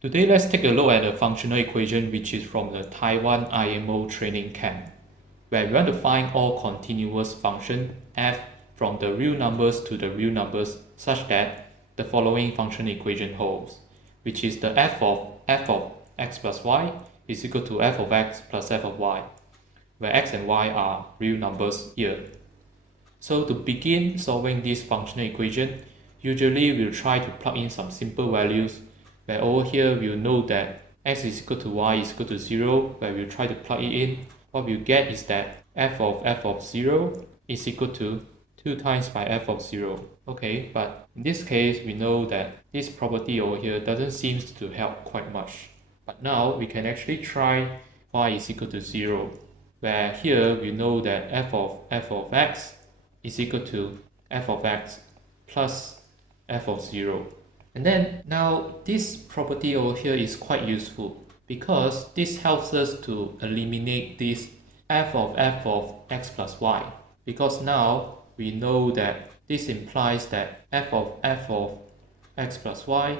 Today, let's take a look at a functional equation which is from the Taiwan IMO training camp, where we want to find all continuous function f from the real numbers to the real numbers such that the following functional equation holds, which is the f of x plus y is equal to f of x plus f of y, where x and y are real numbers here. So to begin solving this functional equation, usually we'll try to plug in some simple values, where over here we'll know that x is equal to y is equal to 0, where we'll try to plug it in. What we'll get is that f of 0 is equal to 2 times by f of 0. Okay, but in this case, we know that this property over here doesn't seem to help quite much. But now we can actually try y is equal to 0, where here we know that f of x is equal to f of x plus f of 0. And then now this property over here is quite useful because this helps us to eliminate this f of x plus y, because now we know that this implies that f of x plus y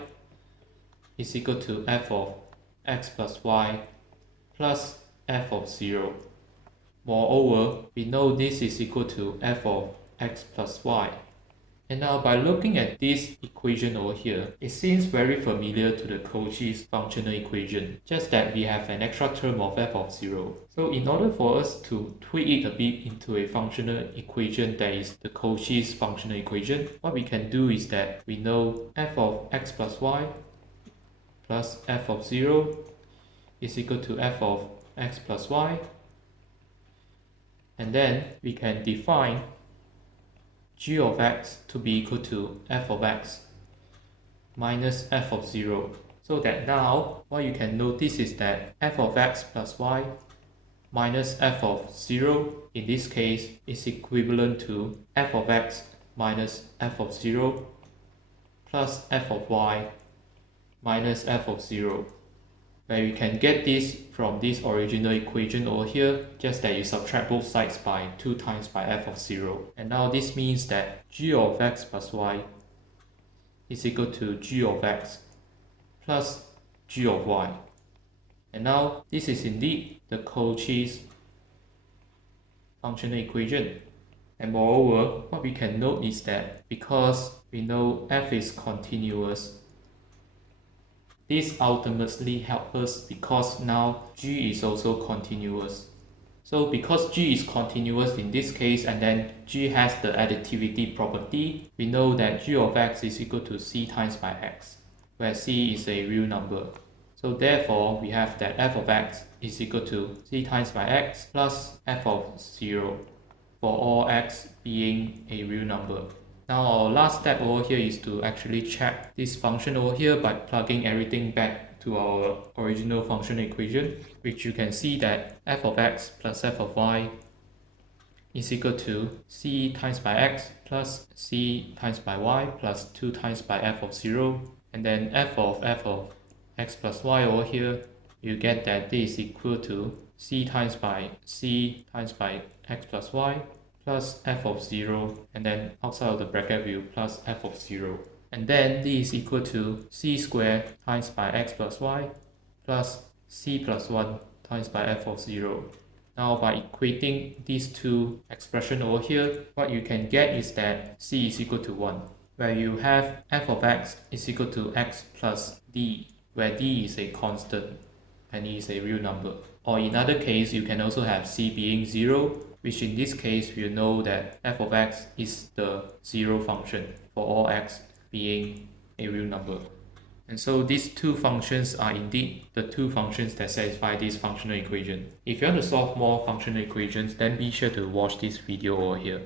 is equal to f of x plus y plus f of 0. Moreover, we know this is equal to f of x plus y. And now by looking at this equation over here, it seems very familiar to the Cauchy's functional equation, just that we have an extra term of f of 0. So in order for us to tweak it a bit into a functional equation that is the Cauchy's functional equation, what we can do is that we know f of x plus y plus f of 0 is equal to f of x plus y. And then we can define g of x to be equal to f of x minus f of 0. So that now what you can notice is that f of x plus y minus f of 0 in this case is equivalent to f of x minus f of 0 plus f of y minus f of 0. Where you can get this from this original equation over here, just that you subtract both sides by 2 times by f of 0. And now this means that g of x plus y is equal to g of x plus g of y. And now this is indeed the Cauchy's functional equation. And moreover, what we can note is that because we know f is continuous, this ultimately helps us because now g is also continuous. So because g is continuous in this case, and then g has the additivity property, we know that g of x is equal to c times by x, where c is a real number. So therefore, we have that f of x is equal to c times by x plus f of 0, for all x being a real number. Now our last step over here is to actually check this function over here by plugging everything back to our original functional equation, which you can see that f of x plus f of y is equal to c times by x plus c times by y plus 2 times by f of 0. And then f of x plus y over here, you get that this is equal to c times by x plus y plus f of 0, and then outside of the bracket we will plus f of 0. And then this is equal to c squared times by x plus y plus c plus 1 times by f of 0. Now by equating these two expressions over here, what you can get is that c is equal to 1, where you have f of x is equal to x plus d, where d is a constant and e is a real number. Or in other case, you can also have c being 0, which in this case we know that f of x is the 0 function for all x being a real number. And so these two functions are indeed the two functions that satisfy this functional equation. If you want to solve more functional equations, then be sure to watch this video over here.